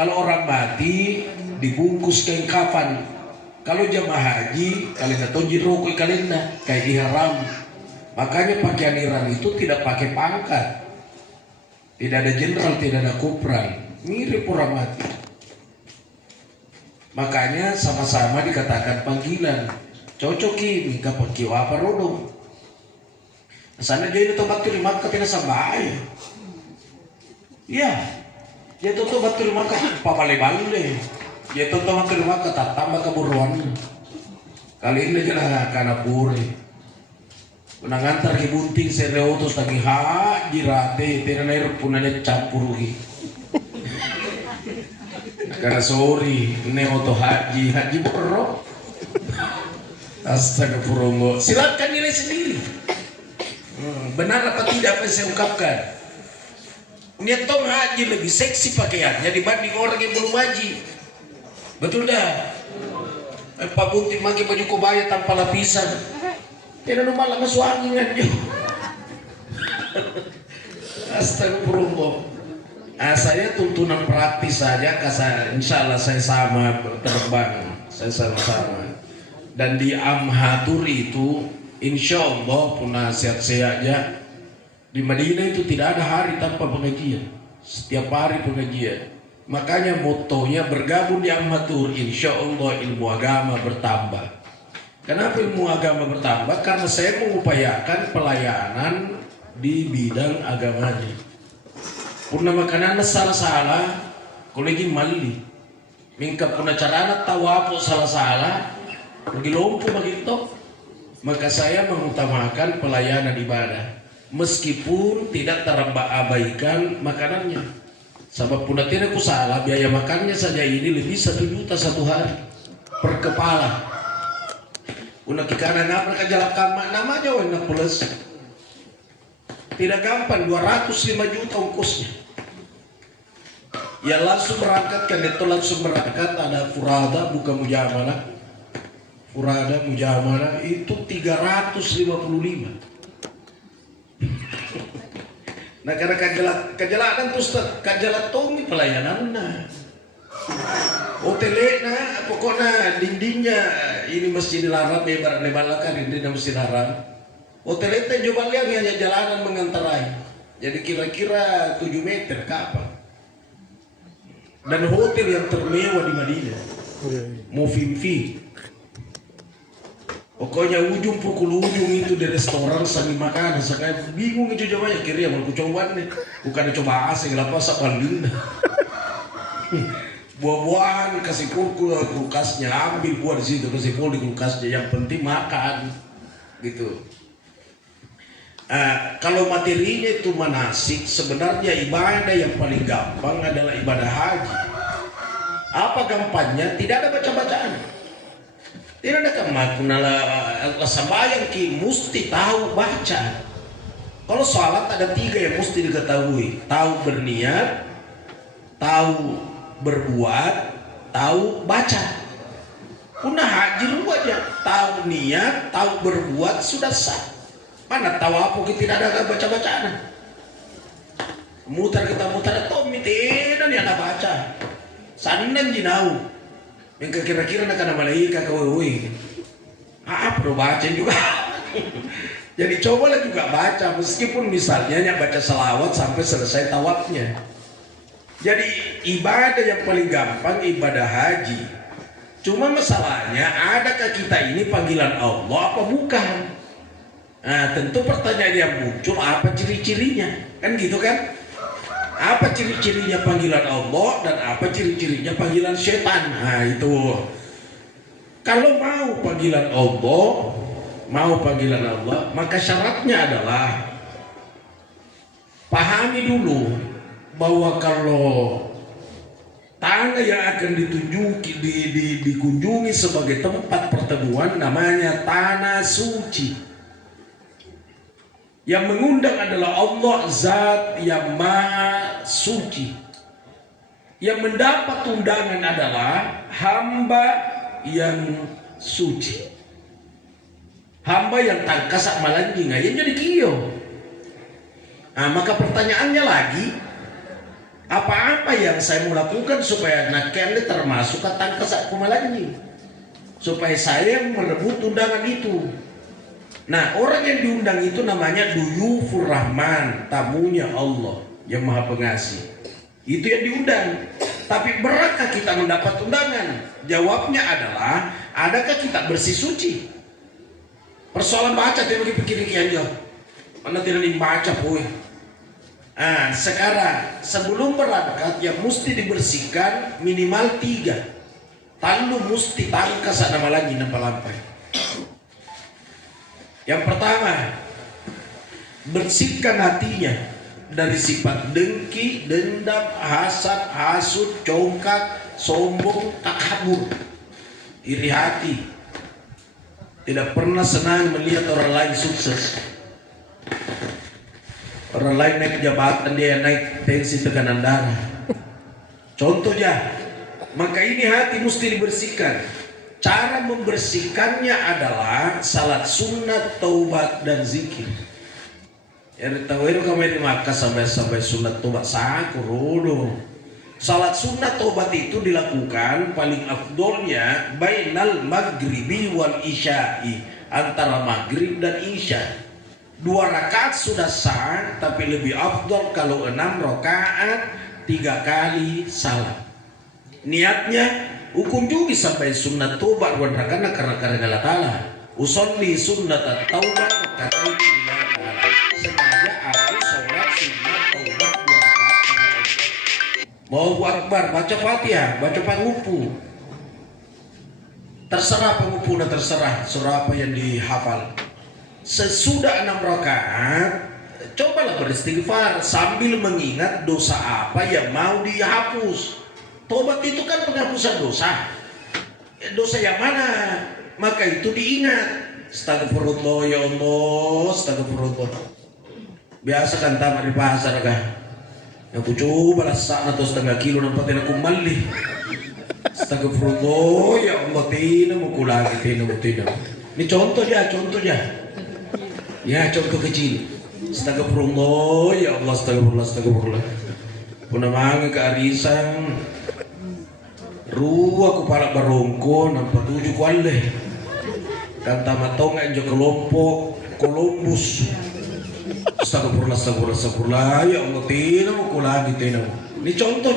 Kalau orang mati dibungkus kain kafan. Kalau jamaah haji kalian tahu jirokoi kalian kayak ihram. Makanya pakaian ihram itu tidak pakai pangkat. Tidak ada jenderal, tidak ada kopral. Mirip orang mati. Makanya sama-sama dikatakan panggilan. Cocok ini kapan kiwa apa rodong. Sana jadi tempat terima kapina sambai. Ya. Ya tuh tempat terima kapina papale-bale. Ya tuh tempat terima kata tambah keburuan. Kali ini jelah kana puri. Menangantar ke bunting sereutus tagi ha jirate tena nair punanya campur gi. Karena sorry, ini auto haji bro. Astagfirullah. Silakan nilai sendiri. Benar apa tidak apa yang saya ungkapkan? Niat tong haji lebih seksi pakaiannya dibanding orang yang belum haji. Betul dah. Pak Bunting pakai baju kebaya tanpa lapisan. Tidak ada malah ngesuangingan dia. Astagfirullah. Saya tuntunan praktis saja, insya Allah saya sama terbang, saya sama-sama. Dan di Amhatur itu, insya Allah pun nasihat saya aja. Di Madinah itu tidak ada hari tanpa pengajian, setiap hari pengajian. Makanya motonya bergabung di Amhatur, insya Allah ilmu agama bertambah. Kenapa ilmu agama bertambah? Karena saya mengupayakan pelayanan di bidang agamanya. Purna makanan salah-salah, kolegi mali. Mingkap puna carana tawapo salah-salah, pergi lompu begitu. Maka saya mengutamakan pelayanan ibadah, meskipun tidak terabaikan makanannya. Sebab puna tidak salah, biaya makannya saja ini lebih 1 juta satu hari per kepala. Una kikana na jalak kama namanya wena plus. Tidak gampang, 205 juta ongkosnya. Ya langsung berangkat kan itu langsung berangkat ada furada bukan mujamalah. Furada mujamalah itu 355. Nah karena kajalakan terus kajalatong pelayanan nah. Hotelnya pokoknya dindingnya ini Masjidil Haram lebar-lebarkan dindingnya Masjidil Haram. Hotel itu coba lihat hanya jalanan mengantarai. Jadi kira-kira 7 meter ke apa? Dan hotel yang termewah di Madinah. Mufimfi. Pokoknya ujung pukul ujung itu di restoran sambil makan. Saya bingung itu jawabnya kira mau coba nih. Bukan coba asing lapar sapandun. Buah-buahan kasih kulkasnya, ambil buah di situ kasih di kulkasnya. Yang penting makan, gitu. Kalau materinya itu manasik, sebenarnya ibadah yang paling gampang adalah ibadah haji. Apa gampangnya? Tidak ada baca-bacaan. Tidak ada kemaknala sembahyang ki mesti tahu baca. Kalau sholat ada 3 yang mesti diketahui: tahu berniat, tahu berbuat, tahu baca. Punah haji lu aja tahu niat, tahu berbuat sudah sah. Mana tahu apa kita tidak ada baca-bacaan. Mutar kita mutar atau mitinan yang baca. Sanan jinau. Yang kira-kira nak ada malaikat kawewe. Perlu baca juga. Jadi cobalah juga baca meskipun misalnya yang baca selawat sampai selesai tawafnya. Jadi ibadah yang paling gampang ibadah haji. Cuma masalahnya adakah kita ini panggilan Allah apa bukan? Nah tentu pertanyaan yang muncul apa ciri-cirinya? Kan gitu kan? Apa ciri-cirinya panggilan Allah dan apa ciri-cirinya panggilan setan? Nah itu. Kalau mau panggilan Allah, maka syaratnya adalah pahami dulu bahwa kalau tanah yang akan dikunjungi sebagai tempat pertemuan namanya tanah suci. Yang mengundang adalah Allah Zat yang Maha Suci. Yang mendapat undangan adalah hamba yang suci. Hamba yang tangkasak malanjing yang jadi kiyo. Nah, maka pertanyaannya lagi, Apa-apa yang saya mau lakukan supaya nakal termasuk katang kesak kumalanji, supaya saya merebut undangan itu. Nah, orang yang diundang itu namanya duyufur rahman, tamunya Allah yang maha pengasih. Itu yang diundang. Tapi beratkah kita mendapat undangan? Jawabnya adalah, adakah kita bersih suci? Persoalan baca tidak pikir-pikir aja. Mana tidak dibaca poin. Nah, sekarang sebelum berangkat yang mesti dibersihkan minimal 3. Tandu mesti tangkas nama lagi nama lampai. Yang pertama, bersihkan hatinya dari sifat dengki, dendam, hasad, hasut, congkak, sombong, takabur, iri hati. Tidak pernah senang melihat orang lain sukses. Orang lain naik jabatan, dia naik tensi tekanan darah. Contohnya, maka ini hati mesti dibersihkan. Cara membersihkannya adalah salat sunat, taubat, dan zikir. Yang tahu itu kami maka sampai sunat taubat sakurudo. Salat sunat taubat itu dilakukan paling afdolnya bainal maghribi wal isya'i, antara maghrib dan isya. 2 rakaat sudah sah, tapi lebih afdol kalau 6 rakaat 3 kali salat. Niatnya hukum juga sampai sunat taubat wan rakana karena Allah Ta'ala. Usolli sunnat at-taubat kataini lillahi ta'ala. Sengaja aku sholat sunat taubat 2 rakaat. Allahu Akbar, baca Fatihah, baca pangupu. Terserah pangupu dan terserah surah apa yang dihafal. Sesudah 6 rakaat, cobalah beristighfar sambil mengingat dosa apa yang mau dihapus. Tobat itu kan penghapusan dosa. Dosa yang mana? Maka itu diingat. Astagfirullah ya Allah, astagfirullah. Biasa kan tamat di pasar kah? Aku coba lah saat atau setengah kilo nampatin aku malih. Astagfirullah ya Allah, tina mau kulagi, tina. Ini contoh ya. Ya contoh kecil. Astagfirullah ya Allah, astagfirullah. Punamang kearisan. Ruwa kepala barongko nampak 7 kualeh. Kanta matonga injo kelompok Columbus. Astagfirullah ya Allah, tina mau kulagi, tina. Ini contoh.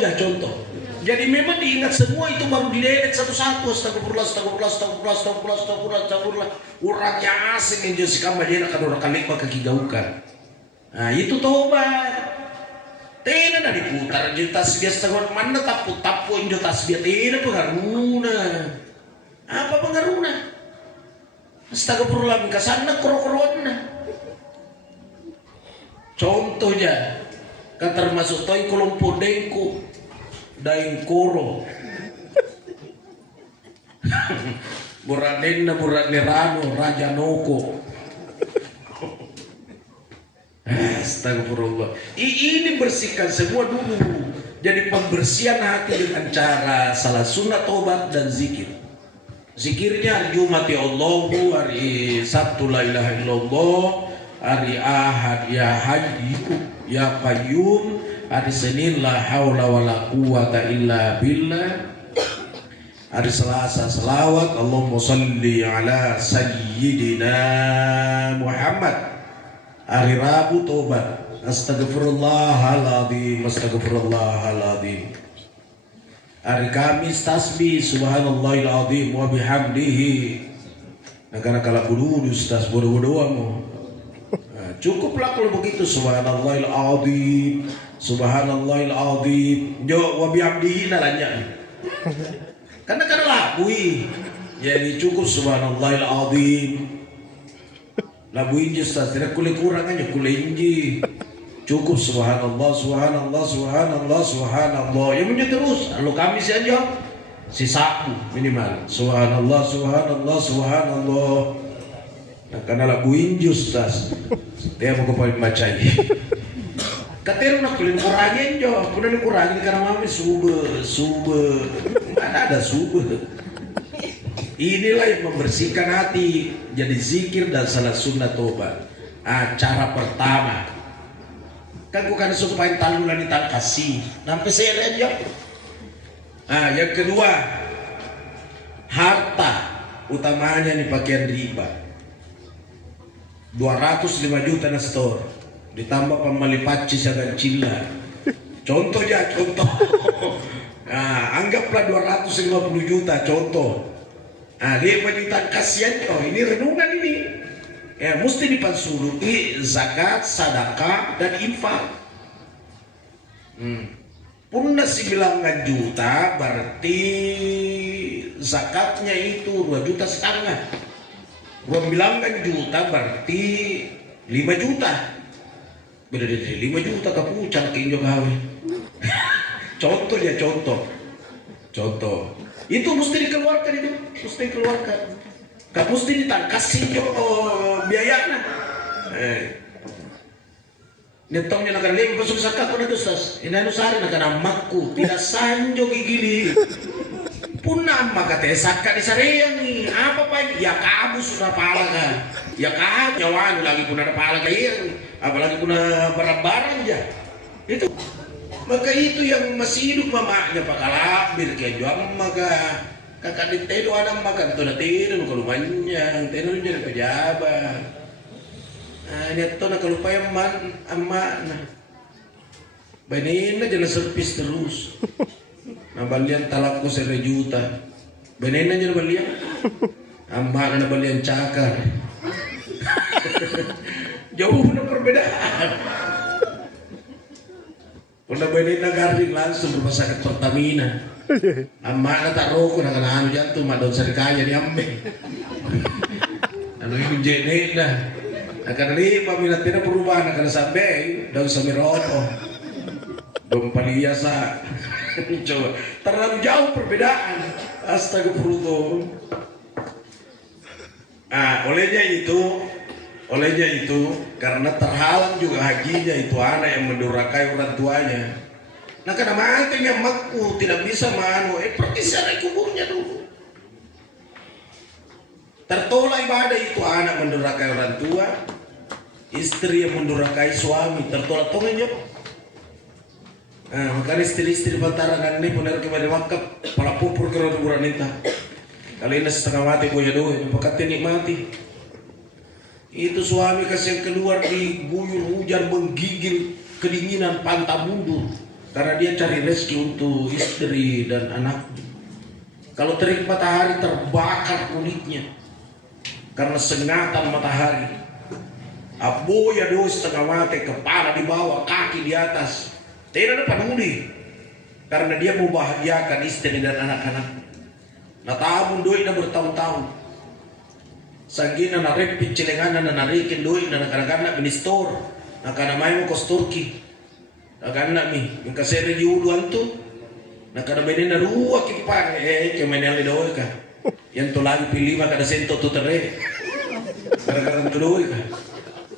Jadi memang diingat semua itu baru didelet satu-satu. Astagfirullah. Urangnya asing yang jauh sikam dia akan orang kalipa kekigaukan. Nah itu tobat. Tina na diputar jo tasbih setengah mana tapu injo tasbih tina pengaruna. Apa pengaruna? Astagfirullah kasana koro-korona. Contohnya kan termasuk toy kelompok dengku daing koro. Buradena Rano Raja Noko. Astagfirullah. Ini bersihkan semua dulu. Jadi pembersihan hati dengan cara salat sunat, taubat, dan zikir. Zikirnya hari Jumat ya Allahu, hari Sabtu la ilaha illallah, hari Ahad ya Hayyu ya Qayyum, hari Senin la haula wala quwata illa billah, hari Selasa selawat Allahumma salli ala sayyidina Muhammad, hari Rabu tobat astagfirullahaladzim, hari Kamis tasbih subhanallahil azim wa bihamdihi. Negara kala budus tas bodoh-bodoh mu. Cukuplah kalau begitu subhanallahil azim jo wa bihamdihi nalanya. Karena labui. Jadi cukup subhanallahil azim. Labuin Ustaz, tidak boleh kurang aja, kulenji. Cukup subhanallah. Ya punya terus. Lalu kami saja si sabu minimal. Subhanallah. Nah, karena labuin Ustaz. Dia mau kepain bacanya. Katanya nak kulen kurangin jo, kulen kurangin karena mami sube. Mana ada sube? Inilah yang membersihkan hati. Jadi zikir dan salat sunat taubat. Cara pertama. Kan bukan supaya talulan ditang kasih. Nampai saya aja. Nah, yang kedua, harta utamanya nih pakaian riba. 205 juta na store. Ditambah pemalipaci sagan cila. Contoh ya, contoh. Nah, anggaplah 250 juta contoh. Nah, dia penjutaan kasihan. Oh, ini renungan ini. Ya, mesti dipansuluhi zakat, sedekah, dan infak. Punna 9 juta berarti zakatnya itu 2,5 juta. 9 juta berarti 5 juta. Beda dari 5 juta kapucan kinjo gawe. Contoh ya, contoh. Itu mesti dikeluarkan itu, mesti dikeluarkan. Gak mesti ditangkasi biayanya. Netongnya nak lem pasuk sakat pada dosas. Ina nusari nak namakku tidak sanjo gigili. Punna maka teh sakat disareangi. Apa pak? Ya kamu sudah pala kan. Ya kamu nyawan lagi pun ada pala kayak. Apalagi pun barang-barang aja. Itu. Maka itu yang masih hidup mamanya pak kalabir kayak jual maka. Kakak ditedo anak makan tu na tido kalau banyak tido jadi pejabat. Nah ini tu nak lupa yang emak nah. Benin aja na servis terus. Nah balian talakku 1 juta. Benin aja na balian. Emak na balian cakar. Jauh na perbedaan. Pernah benin na garding langsung rumah sakit Pertamina. Amma na tak roko na kanaan jantung madon sa kaya ni ambe. Ano yung jenet na. Nakanali paminat na perubahan na sabay daw sa Miroto. Dong paliya sa coba. Terlalu jauh perbedaan. Astagfirullah. Olehnya itu karena terhalang juga hajinya itu anak yang mendurhakai orang tuanya. Nah karena matanya makku tidak bisa pergi sana kuburnya dulu. Tertolak ibadah itu anak mendurhakai orang tua, istri yang mendurhakai suami, tertolak tongnya. Nah makanya istri-istri pantaran ini benar kepada wakaf, pala pupur ke kuburan itu. Kali ini setengah mati punya doa, pakai nikmati. Itu suami kasih yang keluar di guyur hujan menggigil kedinginan pantang mundur. Karena dia cari rezeki untuk istri dan anaknya. Kalau terik matahari terbakar kulitnya karena sengatan matahari. Abu ya do setengah mati, kepala di bawah, kaki di atas. Tidak ada peduli karena dia membahagiakan istri dan anak-anak. Nah tabung doi na bertahun-tahun. Sagina na repit cilengan na narikin doi na nakaragan na ministor. Nakanamay mo kos Turki. Akan nak mi, yung kasi regiuduan tu, nakarabenin na ruwa kipang, kemenel ni doy ka. Yan to lagi pilima kada sento tu tere. Gara-gara tu doy ka.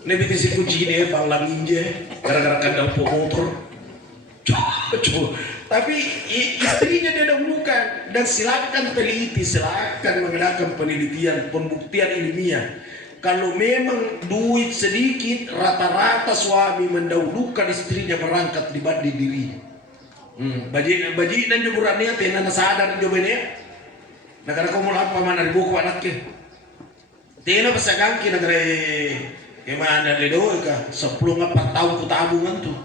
Nebiti si kucine bang langin gara-gara kandang po motor. Tapi istrinya dia dahulukan dan silakan teliti, silakan menggunakan penelitian, pembuktian ilmiah. Kalau memang duit sedikit, rata-rata suami mendahulukan istrinya berangkat dibanding dirinya. Baji dan jeburannya tena sadar jobenya. Negara kamu apa mana ribu ko anaknya. Tena pasagangki negara kemana ledo ka 10 4 tahun ku tabungan tuh.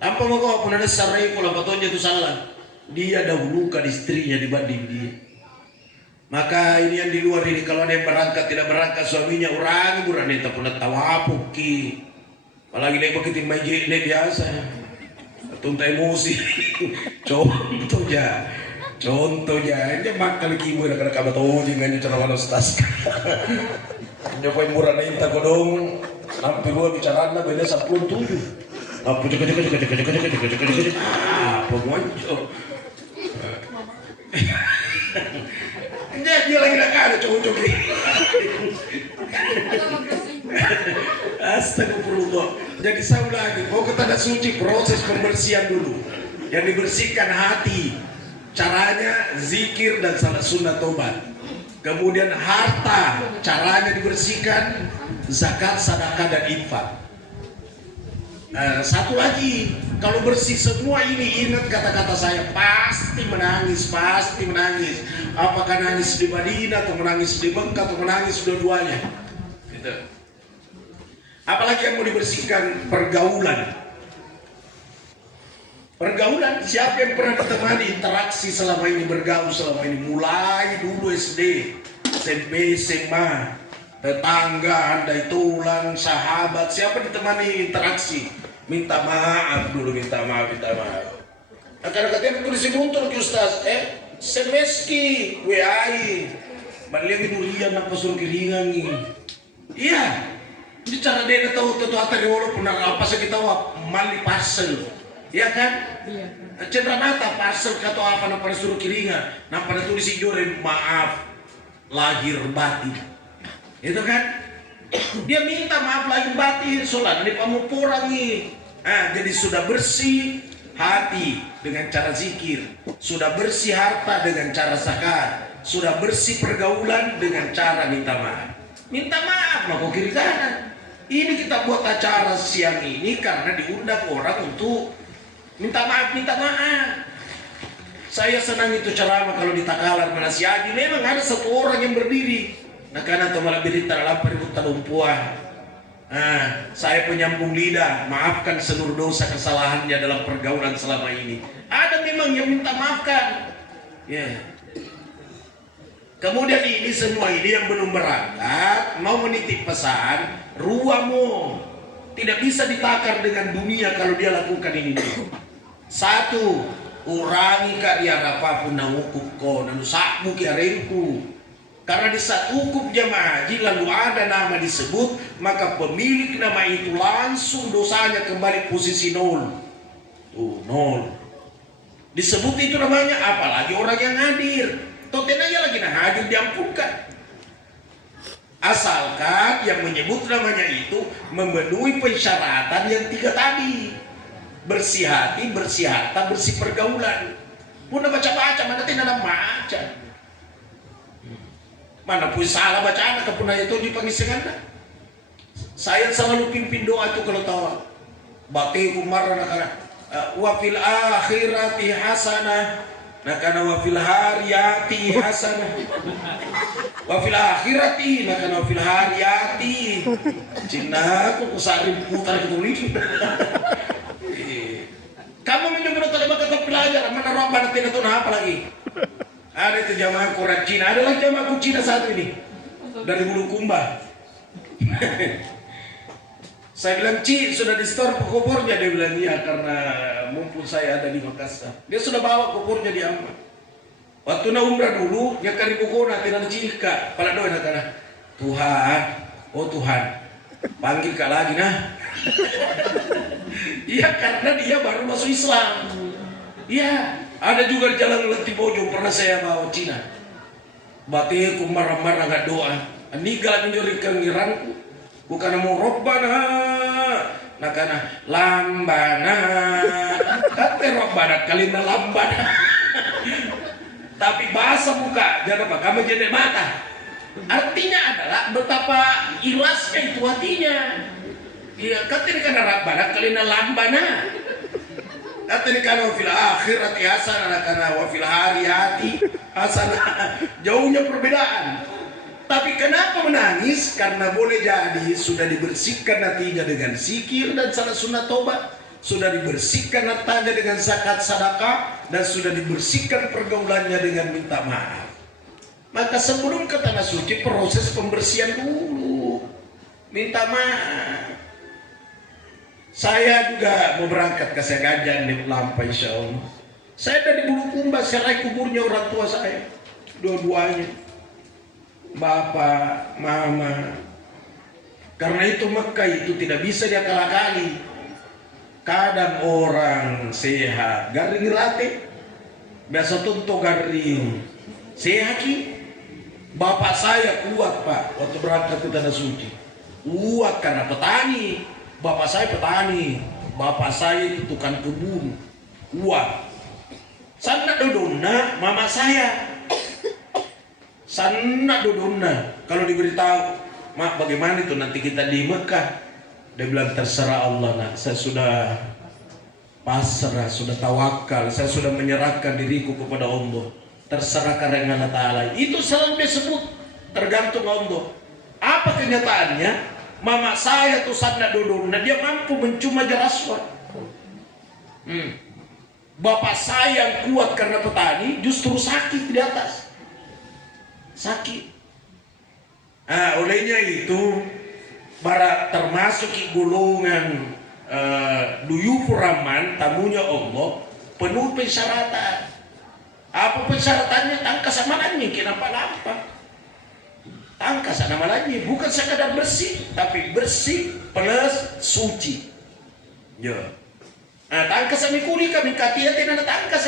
Tanpa mau kau pun ada sarai ko lampatonya tu salah. Dia dahulukan istrinya dibanding dia. Maka ini yang di luar ini kalau ada yang berangkat tidak berangkat suaminya orang buran itu pun tawapuk ki. Apalagi dia begitu maji ini biasa. Tunta emosi. Contohnya ini bakal kibu nak ada kabar tahu dengan cara wanostas. Nyobain murah nih tak kodong. Hampir dua bicara na beda 17. Apa cek. Apa muncul. Dia lagi nak ada cowok-cowok. Astagfirullah. Jadi saya lagi, mau ke tanah suci proses pembersihan dulu. Yang dibersihkan hati. Caranya zikir dan salat sunnah tobat. Kemudian harta, caranya dibersihkan zakat, sedekah dan infak. Satu lagi, kalau bersih semua ini, ingat kata-kata saya, pasti menangis, pasti menangis. Apakah nangis di Madinah atau menangis di Mekah atau menangis dua-duanya. Gitu. Apalagi yang mau dibersihkan, pergaulan. Pergaulan, siapa yang pernah ditemani interaksi selama ini, bergaul selama ini, mulai dulu SD, SMP, SMA, tetangga, andai tulang, sahabat, siapa ditemani interaksi? Minta maaf dulu, minta maaf. Nah, kadang-kadang tulis muntul ke Ustaz, semeski, WA-i, baliangin durian apa suruh kiringan nih. Iya, ini cara dia tahu atau walaupun apa sih kita mali parcel, ya kan? Iya. Cendera mata parcel atau apa nampak suruh kiringan, nampak tulis jore maaf lahir batin, itu kan? Dia minta maaf lahir batin, soalnya ini pamupuran nih. Jadi sudah bersih hati dengan cara zikir, sudah bersih harta dengan cara zakat, sudah bersih pergaulan dengan cara minta maaf. Minta maaf, mau kiri kanan. Ini kita buat acara siang ini karena diundang orang untuk minta maaf. Saya senang itu ceramah kalau di Takalar menasihati. Memang ada satu orang yang berdiri. Nah karena malah berita dalam peribut talumpuan. Saya penyambung lidah, maafkan seluruh dosa kesalahannya dalam pergaulan selama ini. Ada memang yang minta maafkan. Kemudian ini semua ini yang belum berangkat mau menitip pesan, ruamu tidak bisa ditakar dengan dunia kalau dia lakukan ini dulu. Satu, urangi karya apapun na ukuk ko nanusakmu kiarengku. Karena di saat hukum jamaah haji lalu ada nama disebut, maka pemilik nama itu langsung dosanya kembali posisi nol. Nol. Disebut itu namanya, apalagi orang yang hadir. Toten aja lagi hadir diampunkan. Asalkan yang menyebut namanya itu memenuhi persyaratan yang 3 tadi. Bersih hati, bersih harta, bersih pergaulan. Puna baca-baca, mana tidak baca. Mana pun salah bacaan kepuna itu dipangisingan. Saya selalu pimpin doa itu kalau tahu. Bati umar nakana wa fil akhirati hasanah, nakana wa fil hariyati hasanah. Wa fil akhirati nakana wa fil hariyati. Cina aku kusari putar ketulis. Kamu menyebut kata pelajar mana robbana tidak tahu apa lagi. Ada itu jamaah Quran Cina, ada lagi jamaah Cina satu ini dari Bulukumba. Saya bilang, Ci, sudah di store kopornya? Dia bilang, iya, karena mumpung saya ada di Makassar. Dia sudah bawa kopornya di Amma. Waktu na umrah dulu, dia kari bukona, tidak cika. Pala doa karena Tuhan, oh Tuhan, panggil kak lagi nah. Iya, karena dia baru masuk Islam. Iya. Ada juga di Jalan Leti Bojong pernah saya bawa Cina. Batiku marah-marah gak doa. Anigal menyuri kengiranku. Bukan mau robbana. Nakana lambana. Kata robbana kalina lambana. Tapi bahasa muka. Jangan apa, kamu jadi mata. Artinya adalah betapa ikhlasnya itu hatinya. Iya, kata karena robbana kalina lambana. Katanya karena wafil akhirati hasanah, karena wafil hariyati hasanah. Jauhnya perbedaan. Tapi kenapa menangis? Karena boleh jadi sudah dibersihkan hatinya dengan zikir dan salat sunat tobat, sudah dibersihkan hatinya dengan zakat sedekah, dan sudah dibersihkan pergaulannya dengan minta maaf. Maka sebelum ke tanah suci proses pembersihan dulu, minta maaf. Saya juga mau berangkat ke Segajan di Lampa insya Allah. Saya dari Bulukumba, saya raih kuburnya orang tua saya. Dua-duanya. Bapak, mama. Karena itu Mekah itu tidak bisa dia kalah-kali. Kadang orang sehat, garing rate. Biasa tuntuk garing. Sehat ki. Bapak saya kuat Pak, waktu berangkat ke Tanah Suci. Kuat karena petani. Bapak saya petani, bapak saya itu tukang kebun, kuat. Sana dodona, mama saya. Sana dodona. Kalau diberitahu, mak bagaimana itu nanti kita di Mekah? Dia bilang, terserah Allah nak, saya sudah pasrah, sudah tawakal, saya sudah menyerahkan diriku kepada Allah. Terserah karena Allah Ta'ala. Itu selalu dia sebut, tergantung Allah. Apa kenyataannya? Mama saya tuh sana dulu, nah dia mampu mencuma jeraswan. Bapak saya yang kuat karena petani justru sakit di atas. Sakit. Nah, olehnya itu termasuk golongan duyufur rahman, tamunya Allah, penuh persyaratan. Apa persyaratannya? Tangkas amanannya, kenapa-napa. Tangkas amanannya, bukan sekadar bersih, tapi bersih plus suci. Ya. Nah, tangkas kami kuli kami katia tidak ada tangkas.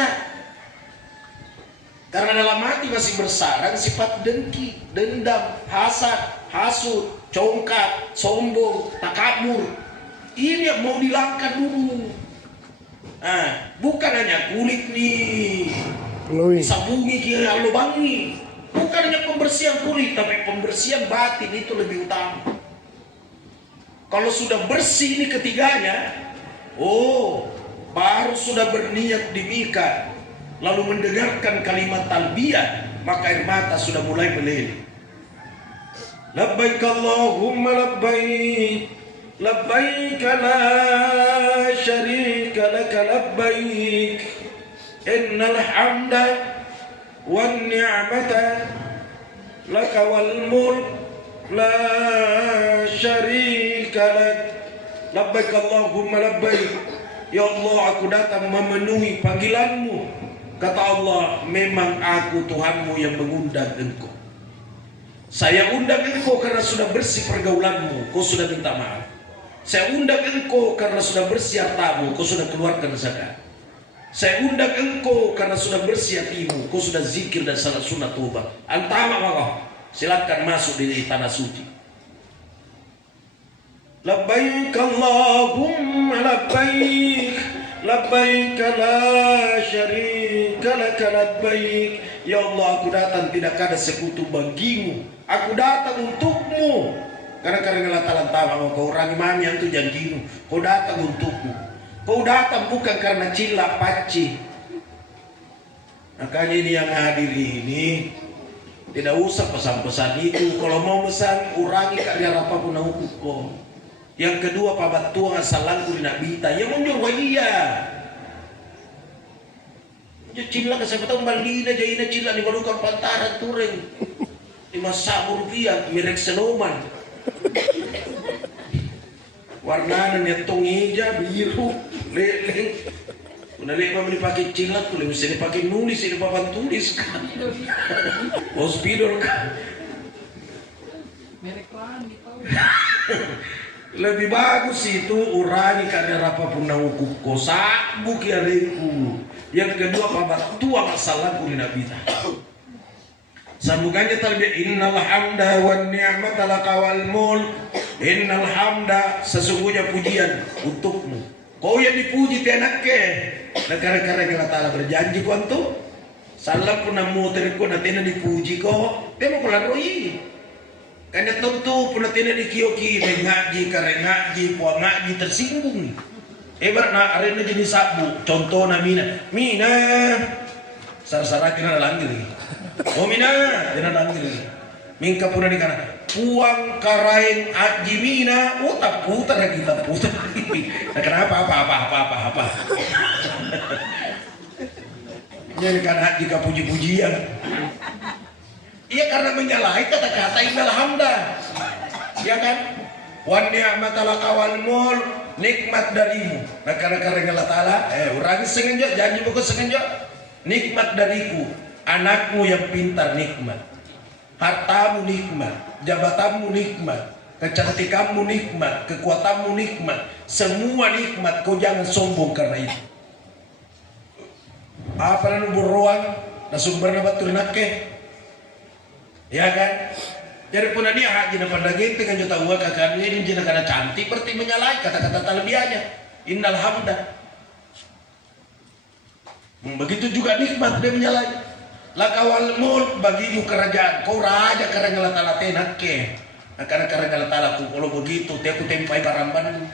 Karena dalam hati masih bersarang sifat dengki, dendam, hasad, hasut, congkak, sombong, takabur. Ini yang mau dilangkan dulu. Nah, bukan hanya kulit nih, sabungi kira lubangi. Bukan hanya pembersihan kulit, tapi pembersihan batin itu lebih utama. Kalau sudah bersih ini ketiganya, baru sudah berniat di Mika, lalu mendengarkan kalimat talbiyah, maka air mata sudah mulai meleleh. Labbaik Allahumma labbaik, labbaik la syarika laka labbaik, innal hamda wan ni'mata laka wal mulk la syarika lak. Labbaik Allahumma labbaik. Ya Allah, aku datang memenuhi panggilanmu. Kata Allah, memang aku Tuhanmu yang mengundang engkau. Saya undang engkau karena sudah bersih pergaulanmu, kau sudah minta maaf. Saya undang engkau karena sudah bersih hartamu, kau sudah keluarkan zakat. Saya undang engkau karena sudah bersih hatimu, kau sudah zikir dan salat sunat taubat. Antama kau, silakan masuk di tanah suci. Labbaik Allahumma labbaik, labbaik la syarika laka labbaik. Ya Allah, aku datang tidak ada sekutu bagimu, aku datang untukmu. Karena Allah Ta'ala tahu kau orang imam yang itu janjimu, kau datang untukmu. Kau datang bukan karena cilak paci. Makanya ini yang hadir ini tidak usah pesan-pesan itu. Kalau mau pesan, urangi kalian apapun hukum kau. Yang kedua, pabat tua asalangku di nabita yang mundur iya. Ya cila kesempatan balina jaina cila di balukan pantaran tureng 5 rupiah merek Senoman. Warnanya netong hijau biru leleng. Udah lihat mama dipakai cilat tuh, bisa dipakai nulis di papan tulis kan. Hospidol kan. Merek lain lebih bagus itu urangi karena apapun nauku kosak buki ariku. Yang kedua pabat tua masalahku di nabita. Sambungannya talbiyah, innal hamda wan ni'mata laka wal mulk. Innal hamda, sesungguhnya pujian untukmu. Kau yang dipuji tenake. Negara-negara Allah Ta'ala berjanji kau antu. Salam pun namu terku nanti dipuji kau. Temu kularoi. Karena tentu pun nanti dikioki ngaji karena ngaji puang ngaji tersinggung. Ebar na arena jenis sabu. Contoh namina. Mina. Sar-sara kena langgil. Oh mina, kena langgil. Mingka pun di kana. Puang karain aji mina. Tak putar lagi tak putar. Kenapa apa. Jadi kan jika puji-pujian. Iya karena menyalahi kata-kata innal hamda. Ya kan? Wan ni'mata laka wal mulk, nikmat darimu. Nah karena Allah Ta'ala orang sengaja janji bukan sengaja nikmat dariku. Anakmu yang pintar nikmat, hartamu nikmat, jabatanmu nikmat, kecantikanmu nikmat, kekuatanmu nikmat, semua nikmat. Kau jangan sombong karena itu. Apa yang beruang na sumberna batur nake. Ya kan? Jadi pun dia hak jina pandaging dengan juta uang kakak ini jina karena cantik berarti menyalahi kata-kata talbiyahnya. Innal hamda. Begitu juga nikmat dia menyalahi. Lakawal mulk bagimu kerajaan. Kau raja karena ngelata-latenak ke. Karena kalau talaku kalau begitu dia aku tempai baramban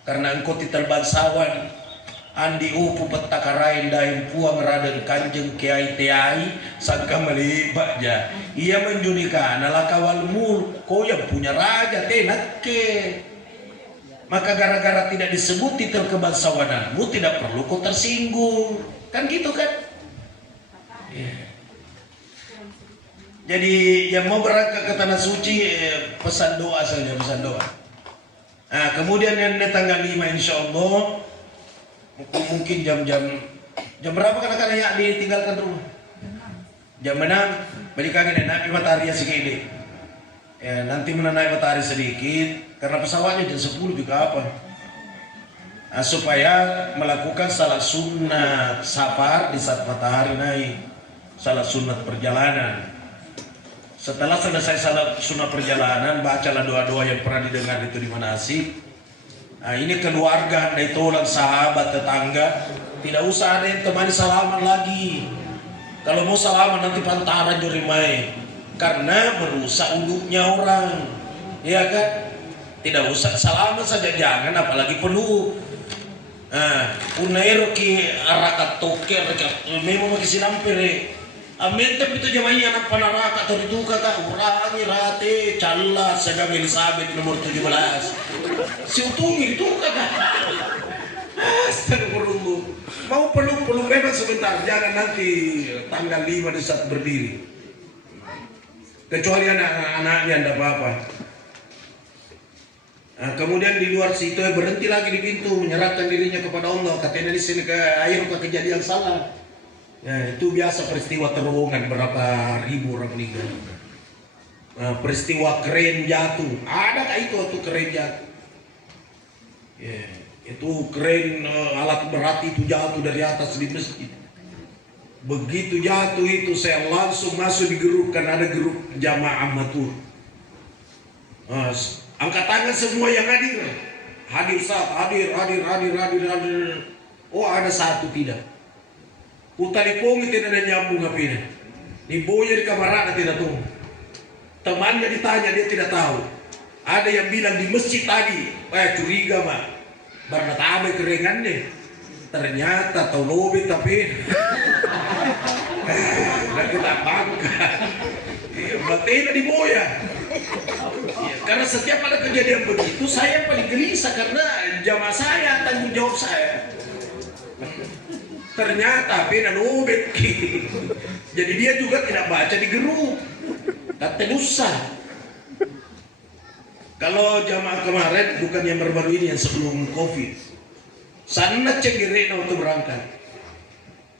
karena engkau titel bangsawan andi upu petakarain daim puang raden kanjeng kiai tiai sangka melibak ja ia menjunika nala kawal mul kau yang punya raja tenak ke maka gara-gara tidak disebut titel kebangsawananmu tidak perlu kau tersinggung kan gitu kan yeah. Jadi yang mau berangkat ke tanah suci pesan doa saja, pesan doa. Nah, kemudian yang tanggal 5 insya Allah mungkin jam berapa kadang-kadang ya ditinggalkan rumah? Jam 6 balik lagi naik matahari ya sedikit. Ya nanti menaik matahari sedikit karena pesawatnya jam 10 juga apa? Nah, supaya melakukan salat sunat safar di saat matahari naik, salat sunat perjalanan. Setelah selesai salat sunnah perjalanan, bacalah doa-doa yang pernah didengar itu di manasik. Nah, ini keluarga, dari tolong sahabat, tetangga, tidak usah ada yang temani salaman lagi. Kalau mau salaman nanti pantaran jorimai, karena merusak uduknya orang, ya kan? Tidak usah salaman saja jangan, apalagi penuh. Nah, unairo ki arakat toke, memang masih nampere. Amin tapi itu jamanya anak panaraka atau itu kata urangi rate calla sedang Elizabeth nomor 17 si utungi itu kata astagfirullah mau peluk bebas sebentar jangan nanti tanggal 5 di saat berdiri kecuali anak-anaknya tidak apa-apa. Nah, kemudian di luar situ berhenti lagi di pintu menyerahkan dirinya kepada Allah katanya di sini ke air ke kejadian salah. Ya, itu biasa peristiwa terowongan berapa ribu orang meninggal. Nah, peristiwa keren jatuh, adakah itu waktu keren jatuh? Ya, itu keren alat berat itu jatuh dari atas di masjid. Begitu jatuh itu saya langsung masuk di grup kan ada grup jamaah matur. Angkat tangan semua yang hadir. Hadir saat hadir. Oh ada satu tidak. Utari pongi tidak ada nyambung ngapain. Diboya di kamar anak tidak tahu. Temannya ditanya dia tidak tahu. Ada yang bilang di masjid tadi, curiga mah. Barna tabe kerengan deh. Ternyata tahu lobet tapi. Dan kita bangga. Batina diboya. Ya, karena setiap ada kejadian begitu saya paling gelisah karena jamaah saya tanggung jawab saya. Ternyata beda lobet. Jadi dia juga tidak baca di grup. Kata dosa. Kalau jamaah kemarin bukan yang baru-baru ini yang sebelum Covid. Sana cenggirena untuk berangkat.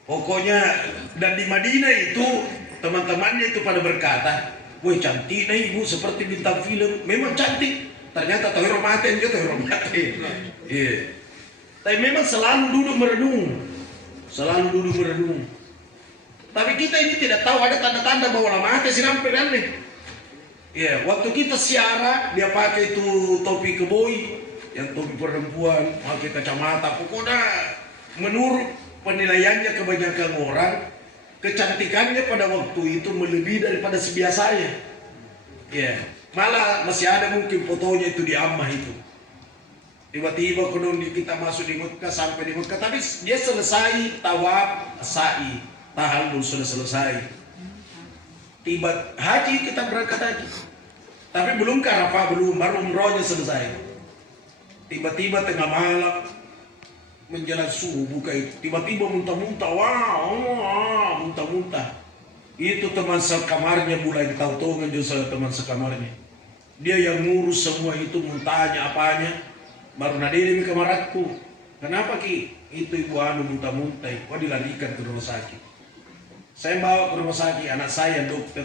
Pokoknya dan di Madinah itu teman-temannya itu pada berkata, "Woi cantiknya ibu seperti bintang film." Memang cantik. Ternyata tahu hormatin gitu hormatin. Iya. Tapi memang selalu duduk merenung. Tapi kita ini tidak tahu ada tanda-tanda bahwa lama hati si nampil aneh. Ya, waktu kita siara dia pakai itu topi keboi, yang topi perempuan, pakai kacamata. Pokoknya menurut penilaiannya kebanyakan orang, kecantikannya pada waktu itu melebihi daripada sebiasanya. Ya, malah masih ada mungkin fotonya itu di Ammah itu. Tiba-tiba kalau kita masuk di Mekah sampai di Mekah, tapi dia selesai tawaf sa'i, tahallul sudah selesai. Tiba haji kita berangkat haji, tapi belum ke Arafah belum, baru umrohnya selesai. Tiba-tiba tengah malam menjelang subuh kayak tiba-tiba muntah-muntah, muntah-muntah. Itu teman sekamarnya mulai tahu-tahu juga teman sekamarnya. Dia yang ngurus semua itu muntahnya apanya. Baru nadiri ke maratku. Kenapa Ki? Itu ibu anu muntah-muntah. Kok dilarikan ke rumah sakit? Saya bawa ke rumah sakit anak saya dokter.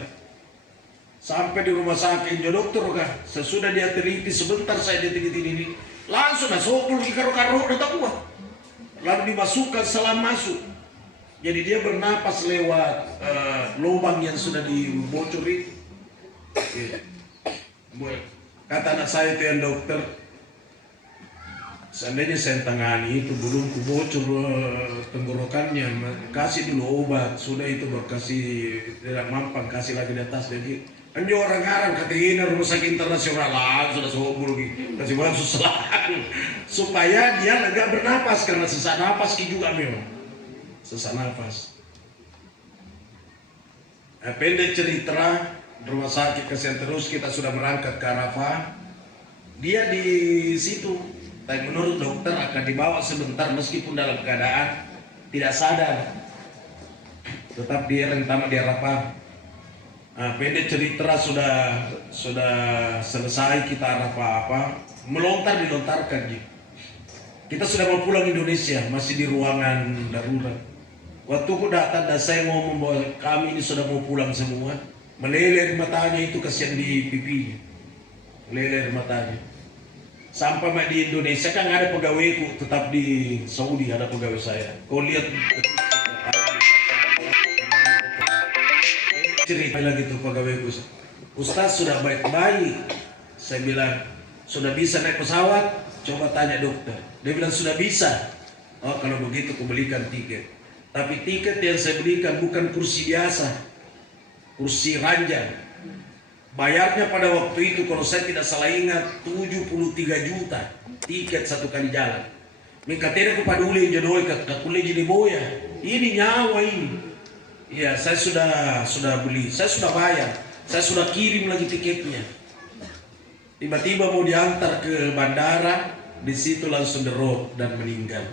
Sampai di rumah sakit dokter kah? Sesudah dia teliti sebentar saya dia teliti ini. Langsung masuk ke karo-karo datang gua. Lalu dimasukkan selam masuk. Jadi dia bernapas lewat lubang yang sudah dibocor itu. Kata anak saya itu yang dokter, seandainya saya tangani itu belum kubocor tenggorokannya, kasih dulu obat, sudah itu baru kasih tidak mampan, kasih lagi di atas. Jadi Anjo orang ngarang katina rumah sakit internasional sudah sobul kasih bulan suselang supaya dia agak bernapas karena sesak napas juga memang sesak napas. Pendek cerita rumah sakit kasihan terus kita sudah berangkat ke Arafah. Dia di situ, tapi menurut dokter akan dibawa sebentar meskipun dalam keadaan tidak sadar. Tetap dia rentan di Arafah. Pendek cerita sudah selesai kita apa dilontarkan. Kita sudah mau pulang Indonesia, masih di ruangan darurat. Waktu aku datang dan saya ngomong bahwa kami ini sudah mau pulang semua, meleler matanya itu kasihan di pipinya, meleler matanya. Sampai di Indonesia kan ada pegawaiku, tetap di Saudi ada pegawai saya. Kau lihat. Cerita lagi tuh pegawaiku, Ustaz sudah baik-baik. Saya bilang sudah bisa naik pesawat, coba tanya dokter. Dia bilang sudah bisa. Oh kalau begitu aku belikan tiket. Tapi tiket yang saya belikan bukan kursi biasa, kursi ranjang. Bayarnya pada waktu itu kalau saya tidak salah ingat 73 juta tiket satu kali jalan. Mikatnya aku paduli jodoh ke kuliah jadi boya. Ini nyawa ini. Ya, saya sudah beli, saya sudah bayar, saya sudah kirim lagi tiketnya. Tiba-tiba mau diantar ke bandara, di situ langsung drop dan meninggal.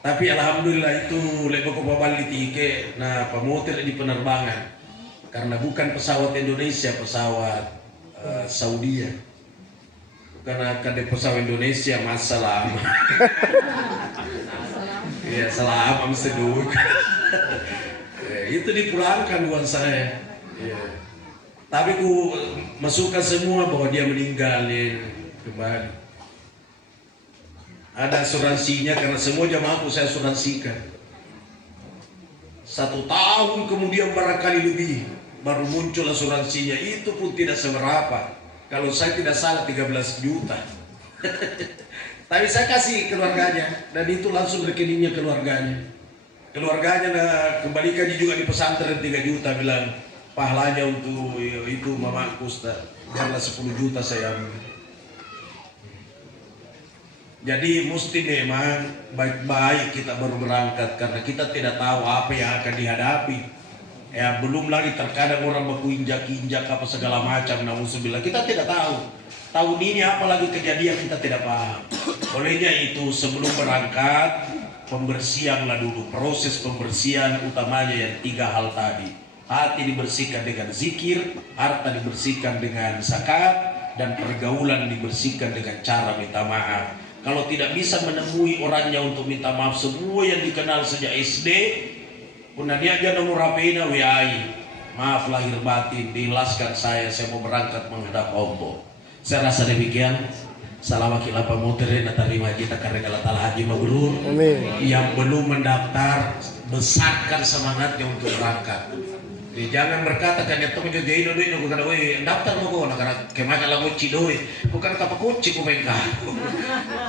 Tapi alhamdulillah itu lebih balik tiket, nah pemotor di penerbangan, karena bukan pesawat Indonesia, pesawat Saudi. Karena ada pesawat Indonesia masalah. Ya salam seduk. Itu dipulangkan uang saya. Ya. Tapi ku masukkan semua bahwa dia meninggal kembali. Ada asuransinya karena semua jamaahku saya asuransikan. 1 tahun kemudian barangkali lebih baru muncul asuransinya, itu pun tidak seberapa. Kalau saya tidak salah 13 juta. Tapi saya kasih keluarganya dan itu langsung rekeningnya keluarganya. Keluarganya kembalikan juga di pesantren 3 juta, bilang pahalanya untuk itu mamaku Ustaz. Karena 10 juta saya ambil. Jadi mesti memang baik-baik kita baru berangkat karena kita tidak tahu apa yang akan dihadapi. Ya belum lagi terkadang orang baku injak-injak apa segala macam, nauzubillah kita tidak tahu. Tahun ini apalagi kejadian kita tidak paham. Olehnya itu sebelum berangkat pembersihanlah dulu, proses pembersihan utamanya yang 3 hal tadi. Hati dibersihkan dengan zikir, harta dibersihkan dengan zakat, dan pergaulan dibersihkan dengan cara minta maaf. Kalau tidak bisa menemui orangnya untuk minta maaf, semua yang dikenal sejak SD, pun dia aja nomor HP-nya WA-i. Maaf lahir batin, diikhlaskan saya mau berangkat menghadap Allah. Saya rasa demikian. Salam akil apa muterin terima kita karena kalau talah haji mabrur. Yang belum mendaftar besarkan semangatnya untuk berangkat. Jadi jangan berkata kan itu menjadi ino doi bukan doi daftar mau kau karena kemana lagu cidoi bukan apa kunci ku mereka.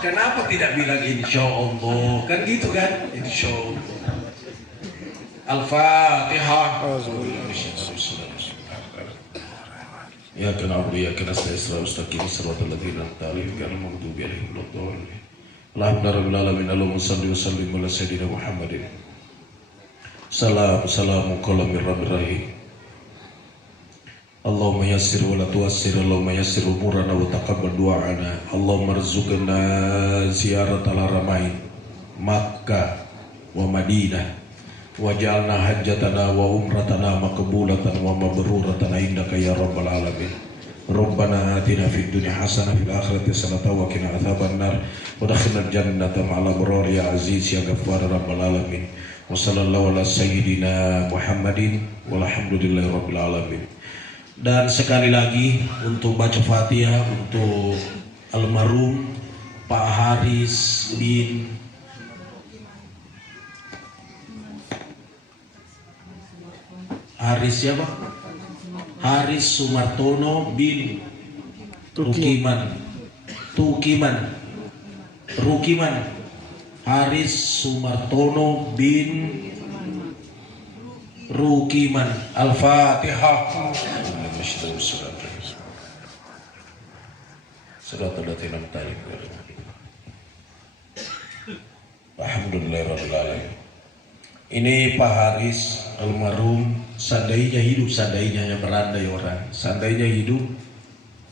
Kenapa tidak bilang insya Allah kan gitu kan insya Allah. Al-Fatihah. Ya kana abu ya kana sira mustaqim siratal ladzina an'amta alaihim ghairil maghdubi alaihim waladdallin. Alhamdulillahi rabbil alamin. Allahumma shalli wa sallim ala sayyidina Muhammadin. Salamu qala min rabbir rahim. Allahumma yassir wa la tuassir. Allahumma yassir umurana wa taqabbal du'ana. Allahumma arzuqna ziyaratal haramain Makkah wa Madinah. Waj'alna hajjatana wa umratana maqbulatan wa mabruratan indaka ya rabbal alamin. Rabbana atina fid dunya hasanah fil akhirati hasanah wa qina adzabannar wa adkhilnal jannata ma'al abrar ya aziz ya ghaffar rabbal alamin. Wa sallallahu ala sayyidina Muhammadin walhamdulillahi rabbil alamin. Dan sekali lagi untuk baca Fatihah untuk almarhum Pak Haris bin Haris siapa? Haris Sumartono bin Rukiman. Haris Sumartono bin rukiman. Al-Fatihah. Alhamdulillahirrahmanirrahim. Ini Pak Haris almarhum, seandainya hidup, seandainya yang berandai orang, seandainya hidup,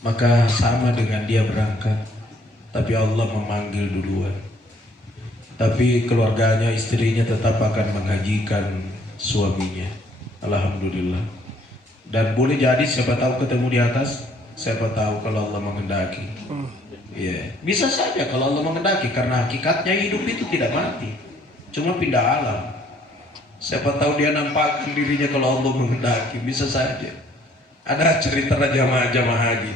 maka sama dengan dia berangkat. Tapi Allah memanggil duluan. Tapi keluarganya, istrinya tetap akan menghajikan suaminya. Alhamdulillah. Dan boleh jadi siapa tahu ketemu di atas, siapa tahu kalau Allah menghendaki. Ya, bisa saja kalau Allah menghendaki, karena hakikatnya hidup itu tidak mati, cuma pindah alam. Siapa tahu dia nampakkan dirinya kalau Allah menghendaki, bisa saja. Ada cerita jamaah haji,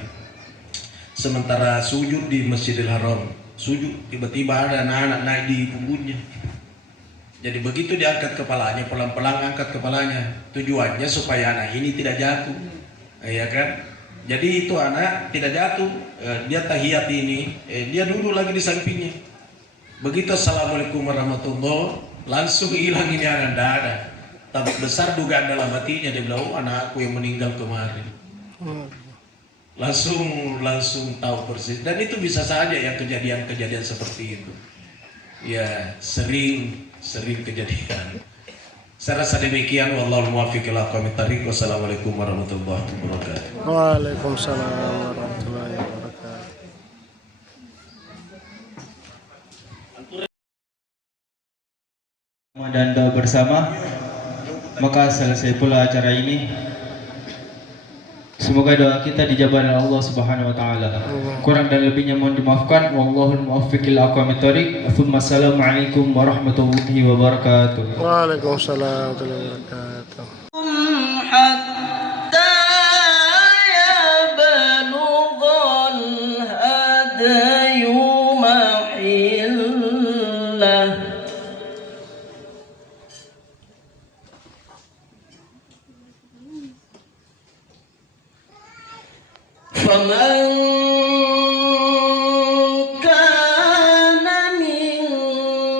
sementara sujud di Masjidil Haram, sujud, tiba-tiba ada anak-anak naik di punggungnya. Jadi begitu diangkat kepalanya, pelan-pelan angkat kepalanya, tujuannya supaya anak ini tidak jatuh, ya kan? Jadi itu anak tidak jatuh, dia tahiyat ini, dia duduk lagi di sampingnya. Begitu assalamualaikum warahmatullahi, langsung hilang ini anak, tidak ada. Tapi besar dugaan dalam hatinya, dia bilang, oh anakku yang meninggal kemarin. Langsung tahu persis. Dan itu bisa saja ya kejadian-kejadian seperti itu. Ya sering kejadian. Saya rasa demikian. Wallahul muwaffiq ila aqwamit thariq. Wassalamualaikum warahmatullahi wabarakatuh. Waalaikumsalam warahmatullahi wabarakatuh. Dan doa bersama, maka selesai pula acara ini. Semoga doa kita dijabah oleh Allah Subhanahu wa taala. Kurang dan lebihnya mohon dimaafkan. Wallahul muwaffiq ila aqwamit thariq. Assalamualaikum warahmatullahi wabarakatuh. Waalaikumsalam warahmatullahi wabarakatuh. فمن كان منكم